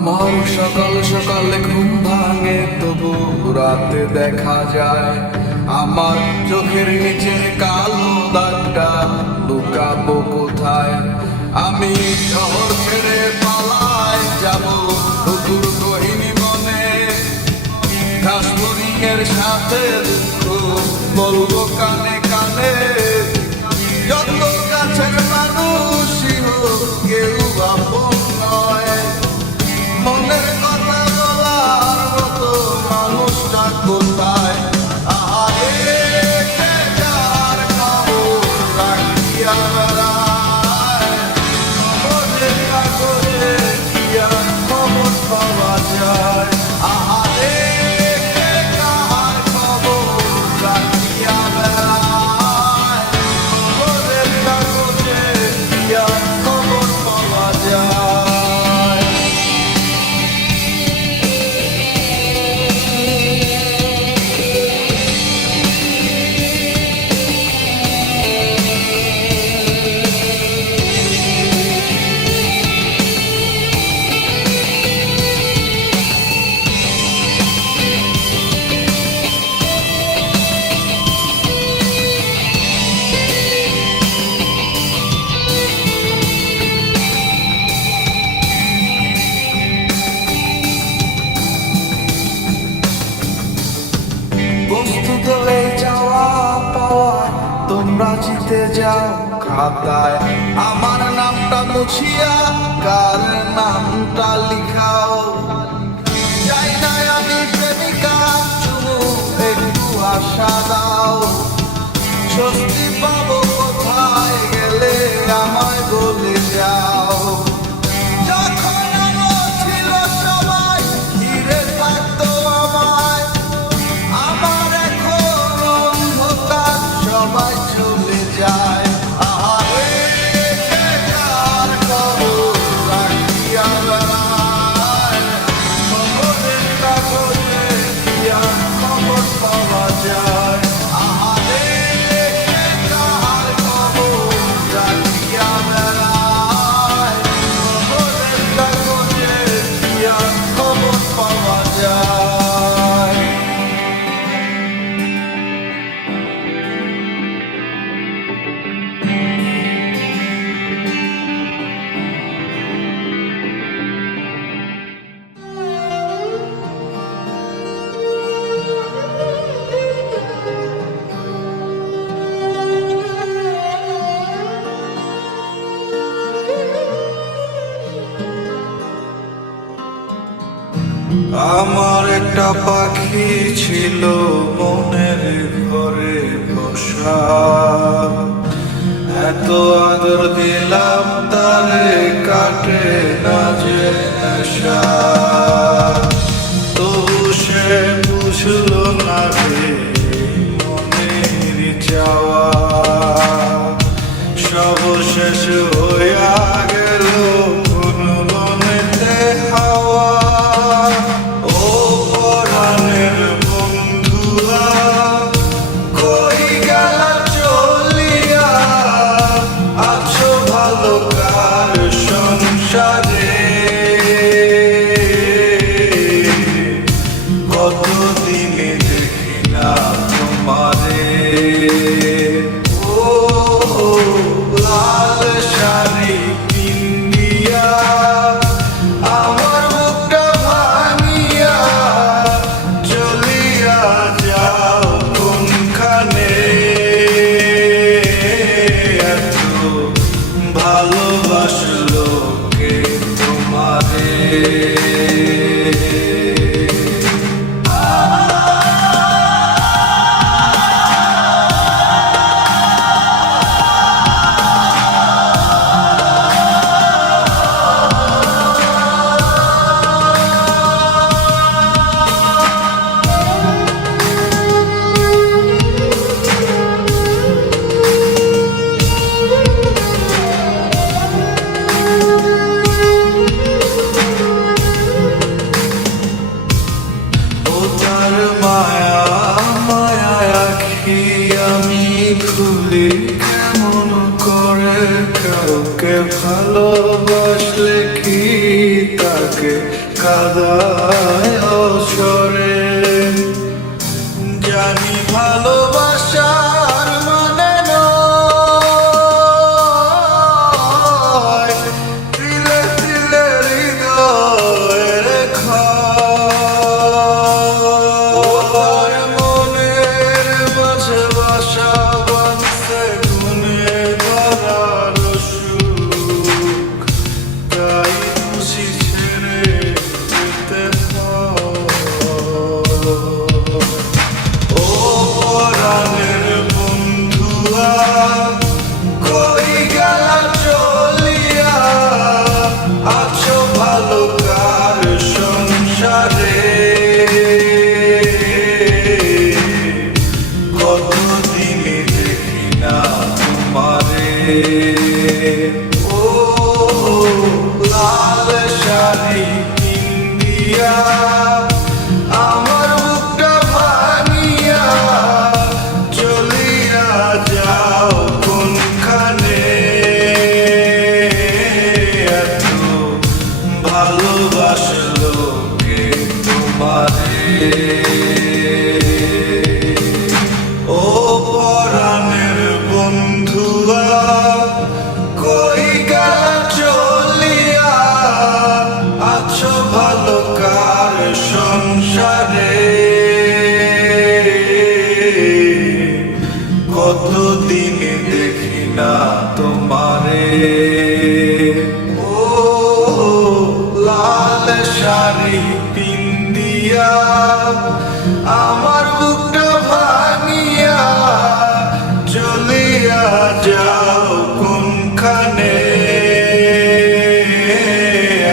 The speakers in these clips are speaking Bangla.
আমার সকাল সকালে ঘুম ভাঙে, তবু রাতে দেখা যায় আমার চোখের নিচের কালো দাগটা লুকাবো কোথায়। আমি শহর ছেড়ে পালাই যাব দূর গহীনি বনে, ঘাস হরিণের সাথে দুঃখ বলবো কানে কানে। যত কাছের মানুষই হোক কেউ আপন নয়, মনের কথা বলার মতো মানুষটা কোথায়? আহারে কে যার খবর রাখিয়া বেড়ায়, খবরের কাগজে কি আর খবর পাওয়া যায়? আহারে কে কার খবর রাখিয়া বেড়ায়, খবরের কাগজে কি আর খবর পাওয়া যায়? বস্তুত এই যাওয়া পাওয়ায় তোমরা জিতে যাও খাতায়, আমার নামটা মুছিয়া কার নামটা লিখাও। চাই না আমি প্রেমিকা, শুধু একটু আশা দাও। স্বস্তি পাবো কোথায় গেলে আমায় বলে যাও। যখন আমার ছিল সবাই ঘিরে থাকতো আমায়, আমার এখন অন্ধকার সবাই চলে যায়। আহারে কে কার খবর রাখিয়া বেড়ায়, খবরের কাগজে কি আর খবর পাওয়া যায়? আহারে কে কার খবর রাখিয়া বেড়ায়, খবরের কাগজে কি আর খবর পাওয়া যায়? আমার একটা পাখি ছিল মনের ঘরে বসা, এত আদর দিলাম তারে কাটে না যে নেশা। তবু সে বুঝলো না রে মনের চাওয়া, সব শেষ হইয়া গেল কোন বনেতে হাওয়া। ও পরাণের বন্ধুয়া কই গেলা চলিয়া, আছো ভালো কার সংসারে? কতদিনে দেখি না তোমারে। ও লাল শাড়ি পিন্দিয়া আমার বুকটা ভাঙিয়া চলিয়া যাও কোনখানে? এত ভালোবাসলো কে তোমারে? খুলি কেমন করে কাউকে ভালোবাসলে কি তাকে কাদায় অসরে জানি ভালোবাসার মানে নয় তিলে তিলে হৃদয়ের ক্ষয় মনের মাঝে বাসা বাঁধছে গুনে ধরার সুখ তাই খুশি ছেড়ে যেতে ও পরাণের বন্ধুয়া কই গেলা চলিয়া আছো ভালো কার সংসারে কতদিনে দেখি না তোমারে ও লাল শাড়ি পিন্দিয়া আমার বুকটা ভাঙিয়া চলিয়া যাও কোনখানে এত ভালোবাসলো কে তোমারে ও পরাণের বন্ধুয়া কই গেলা চলিয়া আছো ভালো কার সংসারে কতদিনে দেখি না তোমারে ও লাল শাড়ি পিন্দিয়া আমার বুকটা ভাঙিয়া চলিয়া যাও কোনখানে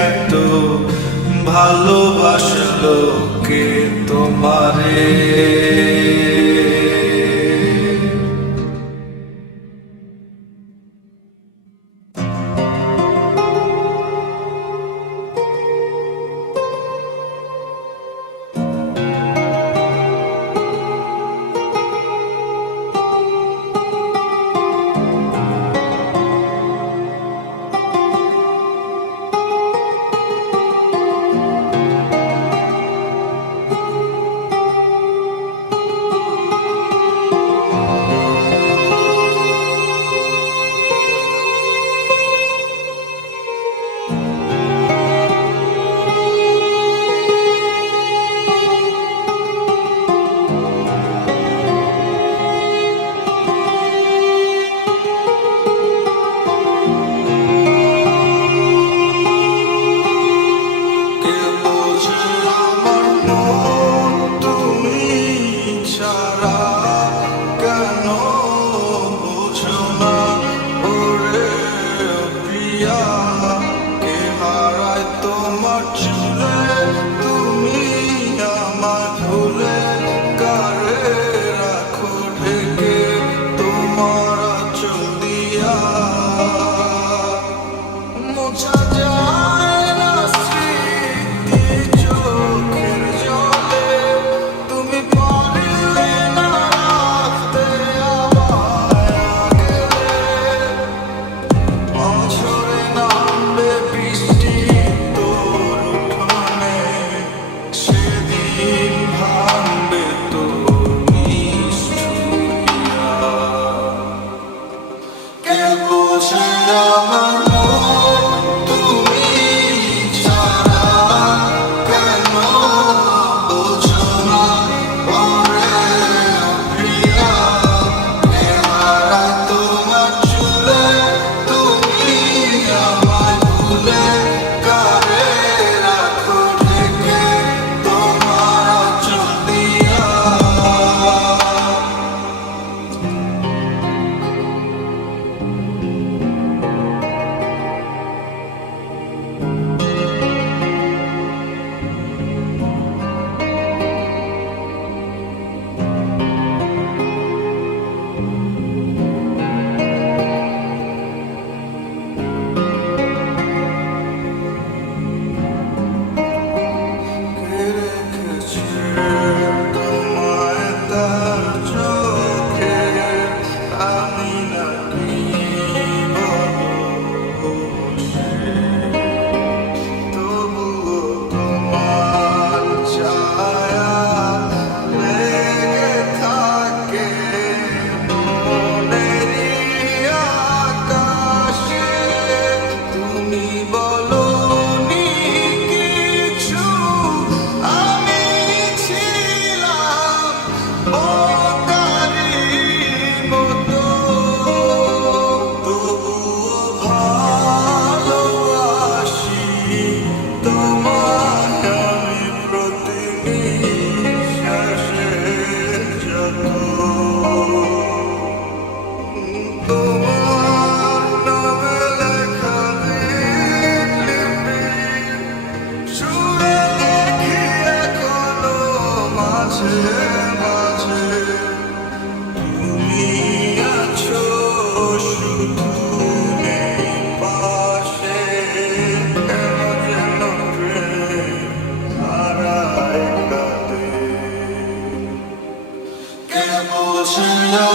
এত ভালোবাসলো কে তোমারে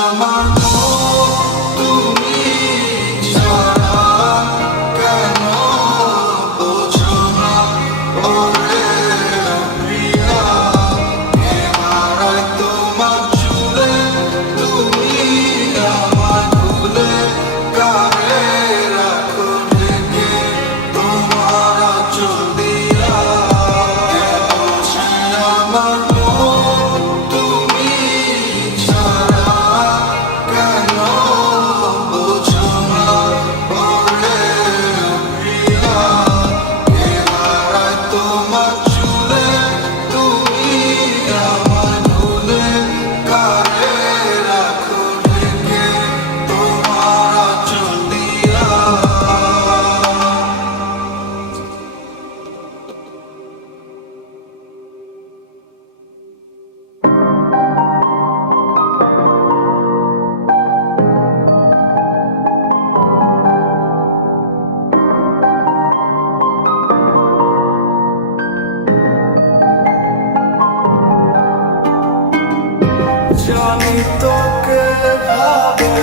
আমার তুমি ছাড়া কেন বোঝো না ওরে প্রিয়া কে হারায় তোমার চুলে তুমি আমার ভুলে কারে রাখো ঢেকে তোমার আঁচল দিয়া কে বোঝে আমার তুমি ছাড়া কেন বোঝো না ওরে প্রিয়া কে হারায় তোমার চুলে তুমি আমার ভুলে কারে রাখো ঢেকে তোমার আঁচল দিয়া। জানি তোকে ভাবে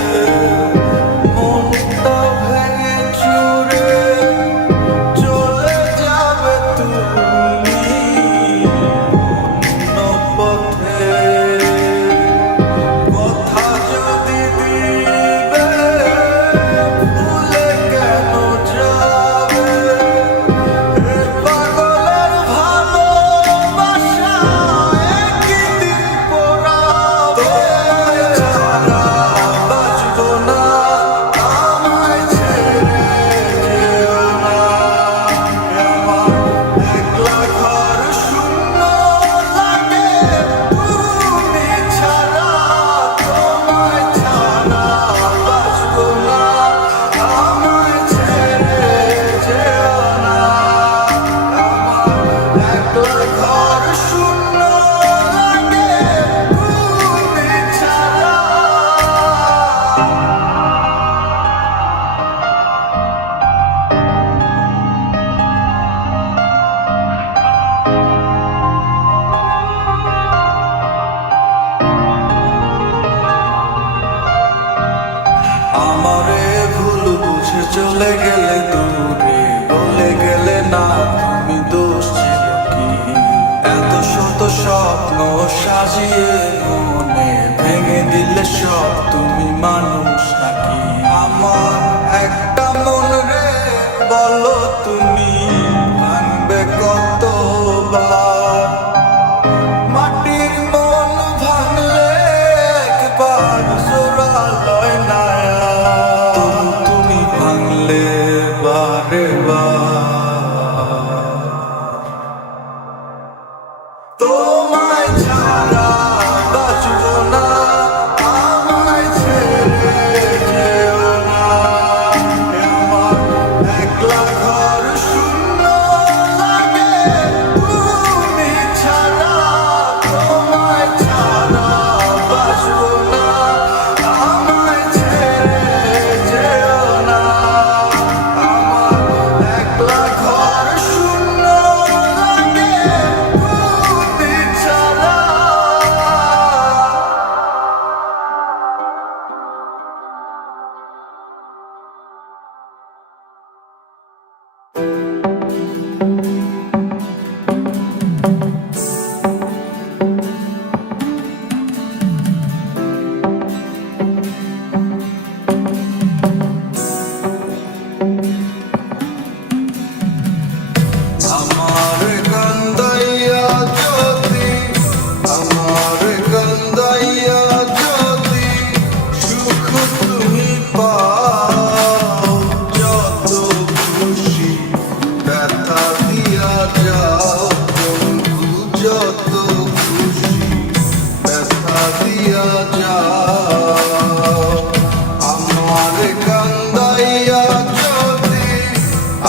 মনটা ভেঙে চুরে চলে যাবে তুমি অন্য পথে কথা যদি দিবে ভুলে কেন যাবে এ পাগলের ভালোবাসা একই দিন পোড়াবে ছাড়া বাঁচবো না আমায় ছেড়ে যেও না আমার একলা ঘর শূন্য লাগে তুমি ছাড়া তোমায় ছাড়া বাঁচবো না আমায় ছেড়ে যেও না আমার একলা ঘর শূন্য লাগে তুমি ছাড়া। আমারে ভুল বুঝে চলে গেলে দূরে বলে গেলে না তুমি দোষ ছিল কি এত শত স্বপ্ন সাজিয়ে মনে ভেঙে দিলে সব তুমি মানুষ নাকি আমার একটা মন রে বলো তুমি ভাঙবে কতবার মাটির মন ভাঙলে একবার জোড়া লয় না তবু তুমি ভাঙলে বারে বার তোমায় ছাড়া বাঁচবো না আমায় ছেড়ে যেও না আমার একলা ঘর শূন্য লাগে তুমি ছাড়া তোমায় ছাড়া বাঁচবো না আমায় ছেড়ে যেও না আমার একলা ঘর শূন্য লাগে তুমি ছাড়া। আমার কান্দাইয়া যদি আমার কান্দাইয়া যদি সুখ তুমি পাও যত খুশি ব্যথা দিয়া যাও বন্ধু যত খুশি ব্যথা দিয়া যাও আমার কান্দাইয়া যদি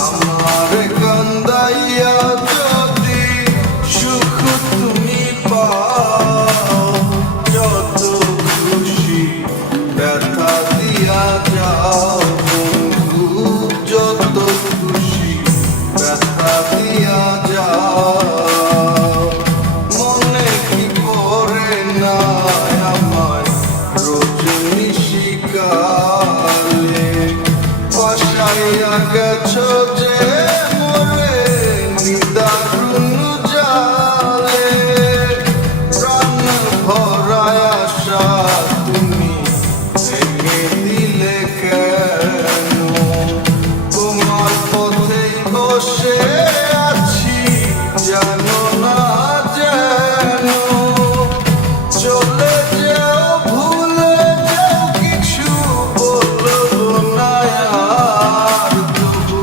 আমার কান্দাইয়া যদি সুখ তুমি পাও যত খুশি ব্যথা দিয়া যাও বন্ধু যত খুশি ব্যথা দিয়া যাও মনে কি করে না আমায় রোজ নিশিকালে বসাইয়া গেছো যে মোরে নিদারুণ জালে প্রাণ ভরায় আশা তুমি ভেঙে দিলে কেন তোমার পথেই বসে আছি জানো না যেন চলে যাও ভুলে যাও কিছু বলবো না আর তবু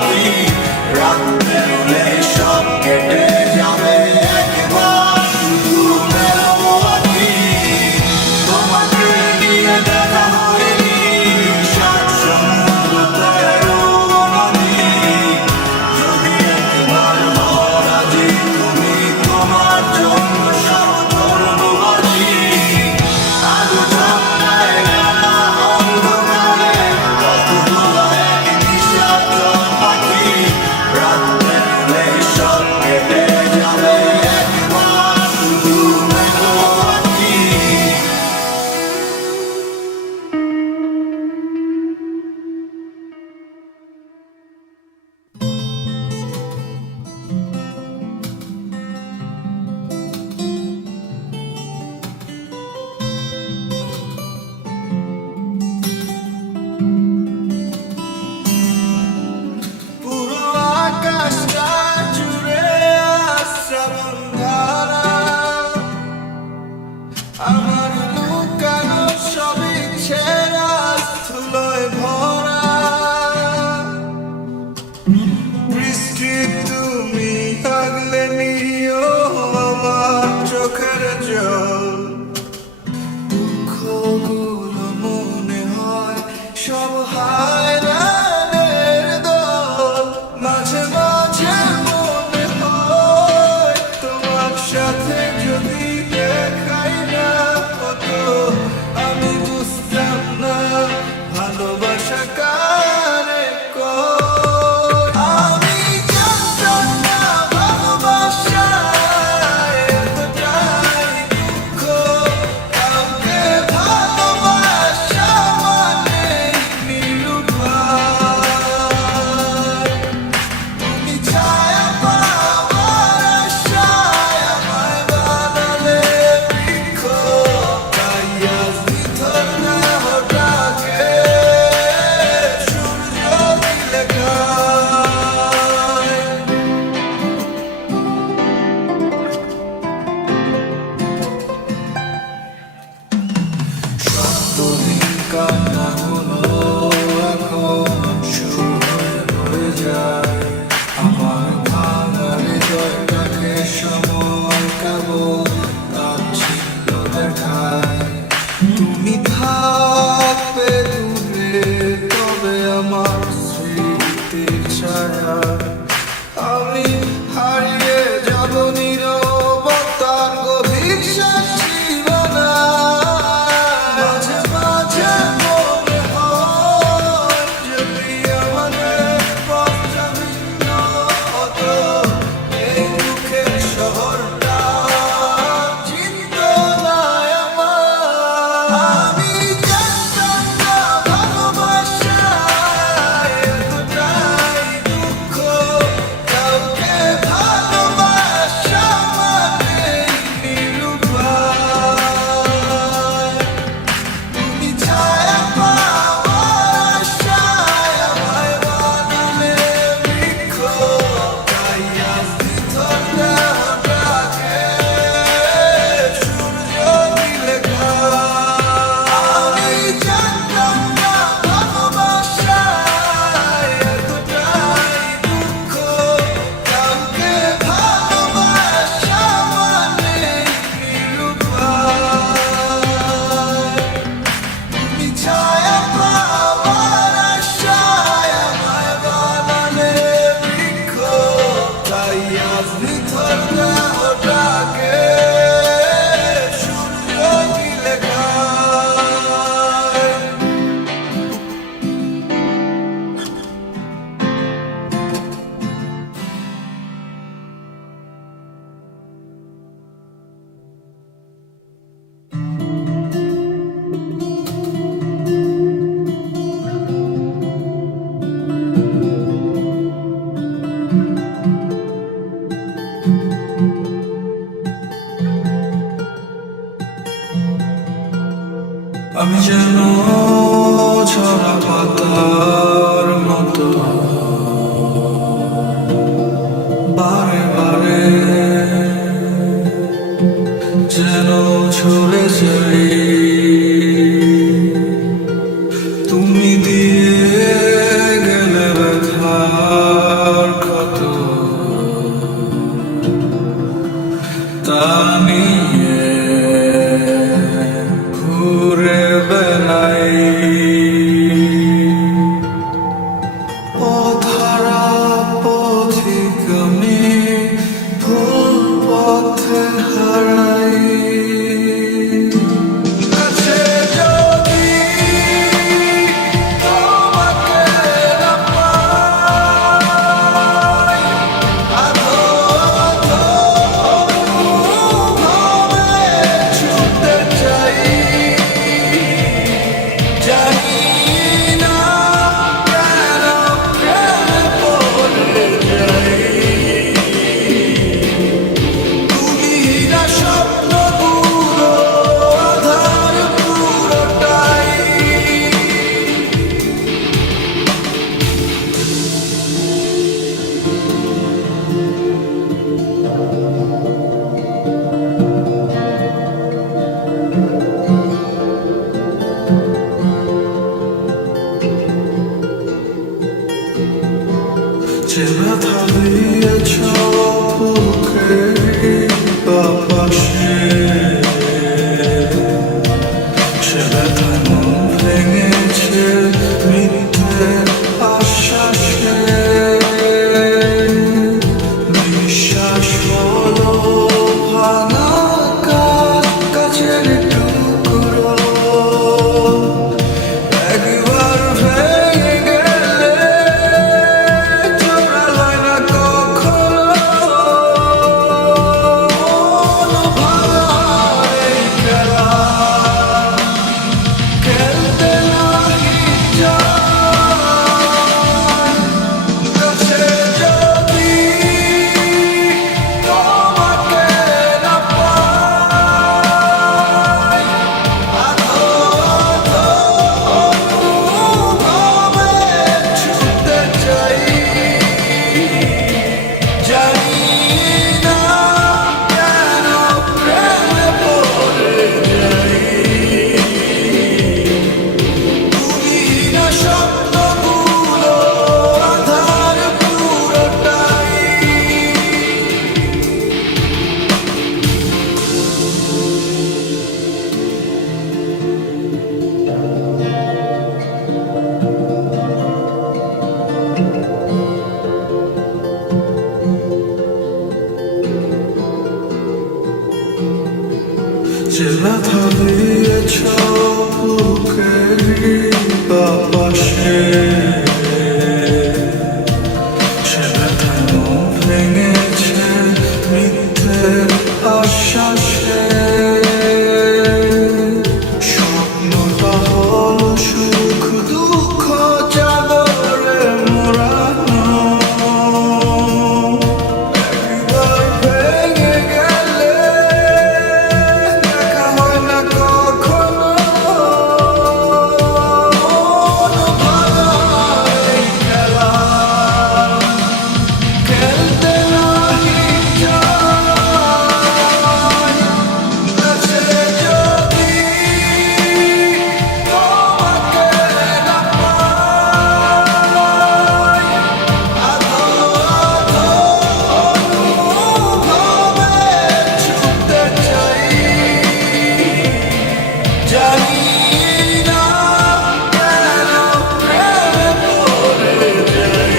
পাখি রাত পেরোলে সব কেটে যাবে একবার শুধু মেলো আঁখি তোমাকে নিয়ে দেখা হয়নি সাত সমুদ্র তেরো নদী যদি একবার ভরাজি তুমি তোমার জন্য সব ধর্মবাজি আজও ঝর্ণায় গেলা অন্ধকারে কতগুলো এক নিঃশব্দ পাখি রাত পেরোলে সব কেটে যাবে একবার শুধু মেলো আঁখি পুরো আকাশটা জুড়ে শ্রাবণ ধারা আমার লুকানো সবই ছেঁড়া ধুলোয় ভরা বৃষ্টি তুমি আগলে নিও আমার চোখের জল দুঃখগুলো মনে হয় সব হায়রানের দল মাঝে মাঝে মনে হয় তোমার সাথে যদি দেখাই না হতো আমি বুঝতাম না ভালোবাসা কারে কয় আমি জানতাম না ভালোবাসায় এতটাই দুঃখ কাউকে ভালোবাসা মানে নিরুপায় তুমি ছায়া পাওয়ার আশায় আমায় বানালে বৃক্ষ তাই আজ নিথর দেহ ডাকে সূর্য দিলে গায় শব্দহীন কান্নাগুলো এখন সুর হয়ে বয়ে যায় আমার ভাঙা হৃদয়টাকে সময় কেবল তাচ্ছিল্য দেখায় তুমি থাকবে দূরে তবে আমার স্মৃতির ছায়া আমি হারিয়ে যাব নীরবতার গভীর সীমানায় মাঝে মাঝে মনে হয় যদি আমাদের পথটা ভিন্ন হতো এই দুঃখের শহরটা চিনত না আমার আমি জানতাম না ভালোবাসায় এতটাই দুঃখ যে ব্যথা দিয়েছ বুকের বাপাশে, সে ব্যথা মন ভেঙেছে মিথ্যে আশ্বাসে। বিশ্বাস হলো ভাঙা কাছের টুকরো, একবার ভেঙে গেলে জোড়ায় না কখনো। ভাঙার এই খেলা খেলতে নাহি চাই, কাছে যদি তোমাকে না পাই, আধো আধো অনুভবে ছুটে যাই। জানি না কেন প্রেমে পড়ে যাই, তুমিহীন স্বপ্নগুলো আঁধার পুরোটাই। যে ব্যথা দিয়েছ বুকের বাপাশে, সে ব্যথা মন ভেঙেছে মিথ্যে আশ্বাসে। স্বপ্নটা হলো সুখ দুঃখ জাগরে মোড়ানো, একবার ভেঙে গেলে দেখা হয় না কখনো। ভাঙার এই খেলা খেলতে নাহি চাই, কাছে যদি তোমাকে না পাই, আধো আধো অনুভবে ছুটে যাই। জানি না কেন প্রেমে পড়ে যাই,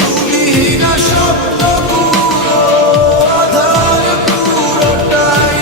তুমিহীন স্বপ্নগুলো আঁধার পুরোটাই।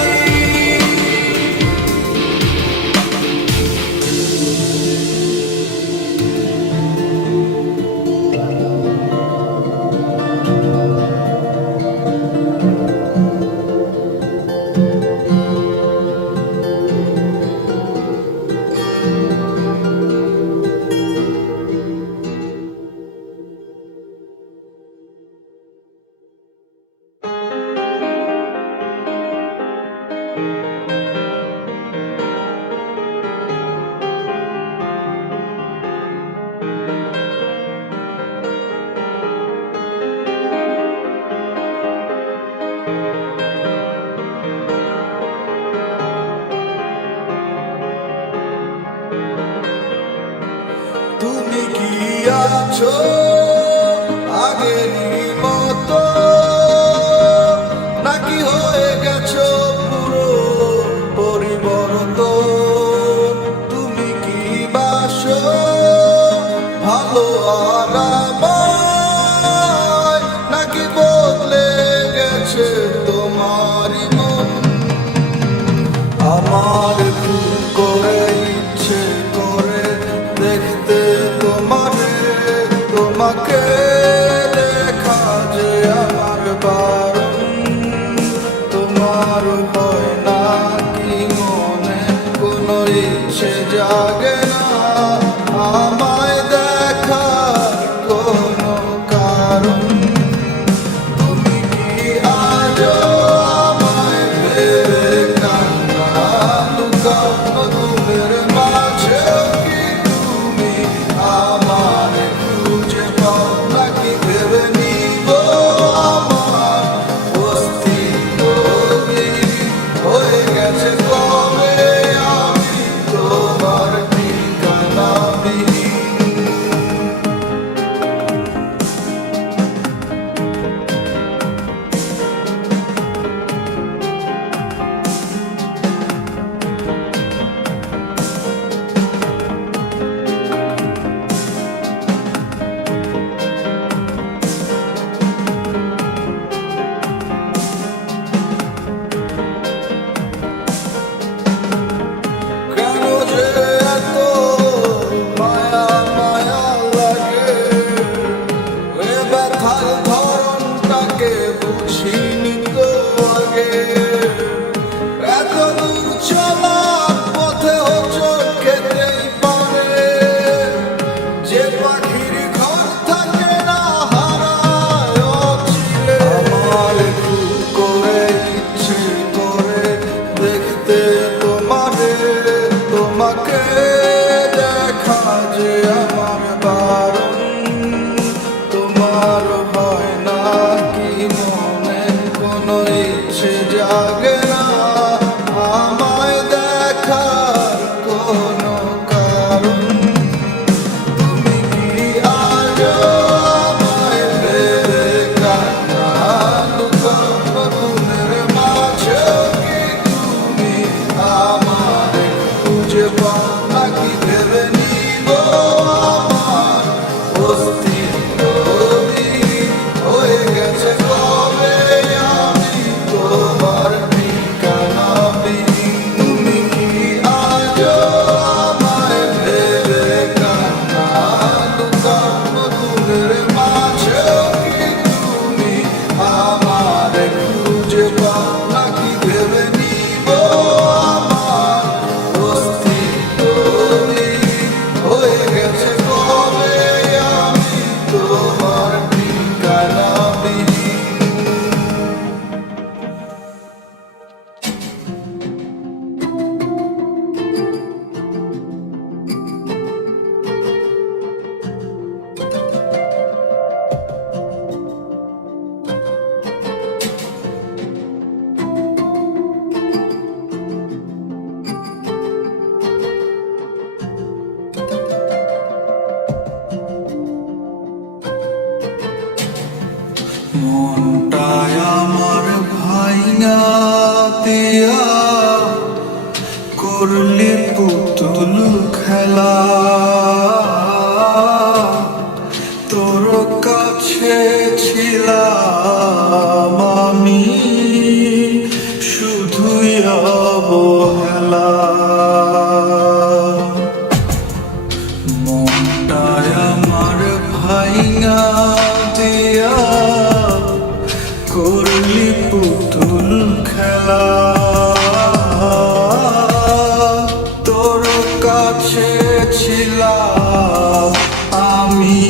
তুমি কি আছো আগেরই মতো, নাকি হয়ে গেছো পুরো পরিবর্তন? তুমি কি বাসো ভালো আর আমায়, নাকি বদলে গেছে তোমারই মন? আমার খুব করে ইচ্ছে করে দেখতে তোমাকে দেখা যে আমার বারণ। তোমার হয় না কি মনে কোনো ইচ্ছে জাগে না আমায় দেখার মনটায় আমার ভাইঙা দিয়া করলি পুতুল খেলা, তোর কাছে ছিলাম আমি শুধুই অবহেলা। মনটায় আমার ভাইঙা দিয়া করলি পুতুল খেলা, তোর কাছে ছিলাম আমি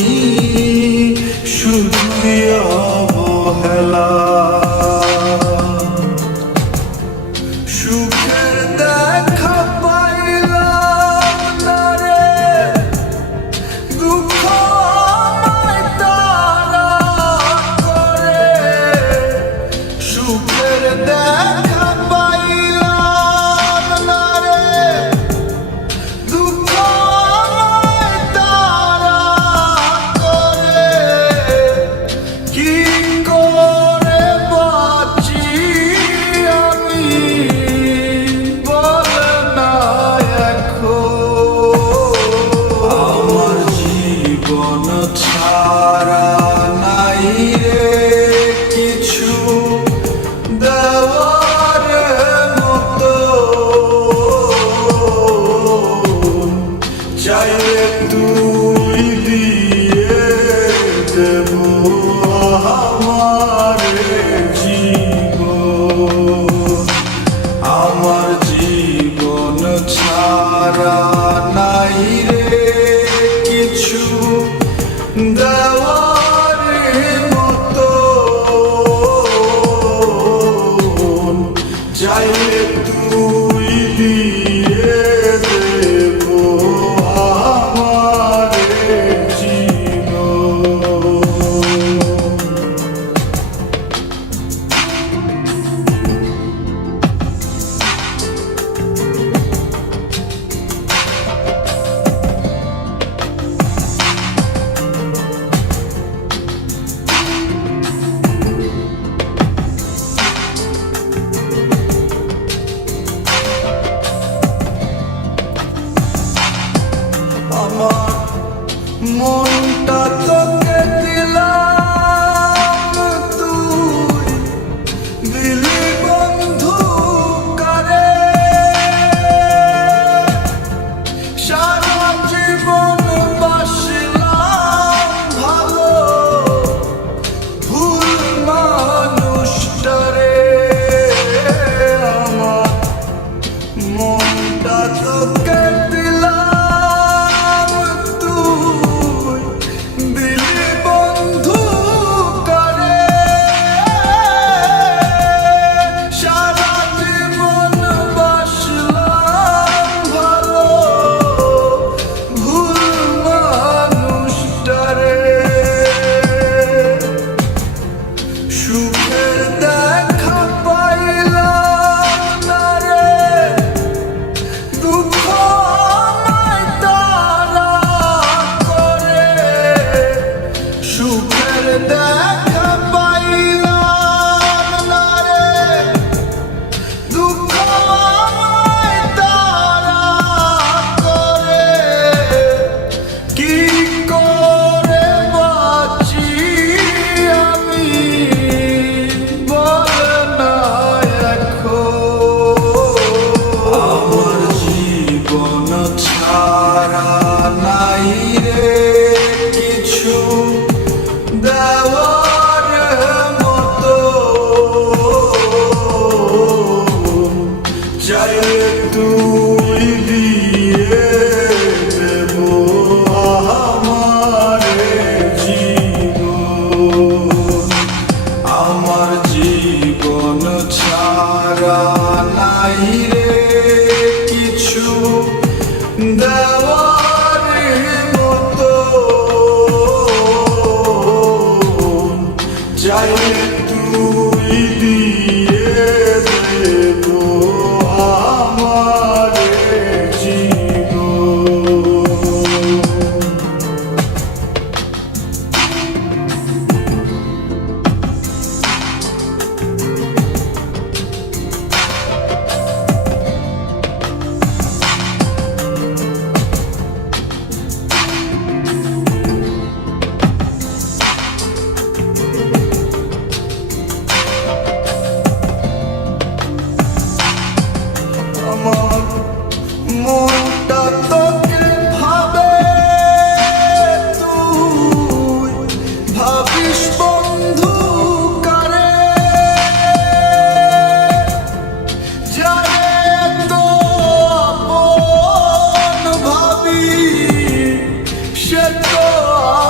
শুধুই অবহেলা। সুখের দেখা পাইলাম না রে, দুঃখ আমায় তাড়া করে। সুখের দেখা পাইলাম না রে, দুঃখ আমায় তাড়া করে। কি করে বাঁচি আমি বল না এখন। আমার জীবন ছাড়া নাই রে কিছু দেওয়ার মতো, চাইলে তুই দিয়ে দেব আমার জীবন। আমার জীবন ছাড়া নাই রে কিছু দেওয়ার মতো, চাইলে তুই দিয়ে দেব আমার জীবন। আমার মনটা তোকে দিলাম, তুই দিলি বন্ধু কারে। সারা জীবন বাসলাম ভালো, ভুল মানুষটারে। আমার মনটা তোকে দিলাম, তুই দিলি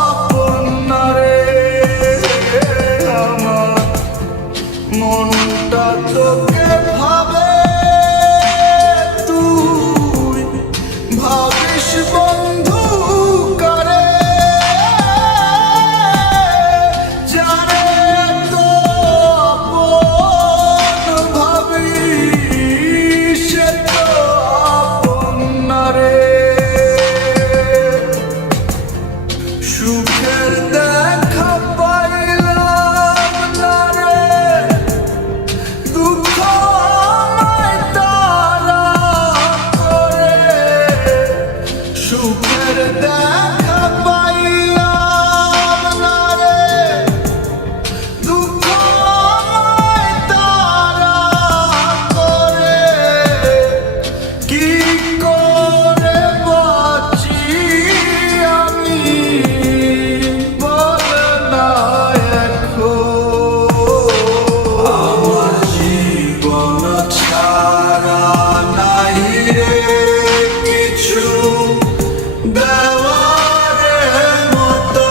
আপন না রে, আমার মনটা তোকে ভাবে, তুই ভাবিস বন্ধু করে, যারে তো আপন ভাবি সে তো আপন না রে। সুখের দেখা পাইলাম না রে, দুঃখ আমায় তাড়া করে। সুখের দেখা পাইলাম না রে, দুঃখ আমায় তাড়া করে। কি করে বাঁচি আমি বল না এখন। আমার জীবন ছাড়া নাই রে কিছু দেওয়ার মতো,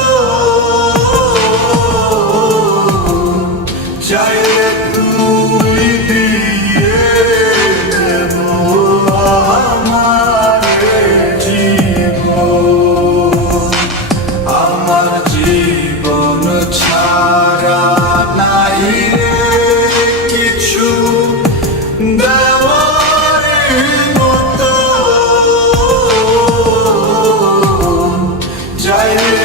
চাইলে তুই দিয়ে দেব আমার জীবন। আমার জীবন ছাড়া নাই রে কিছু দেওয়ার মতো, চাইলে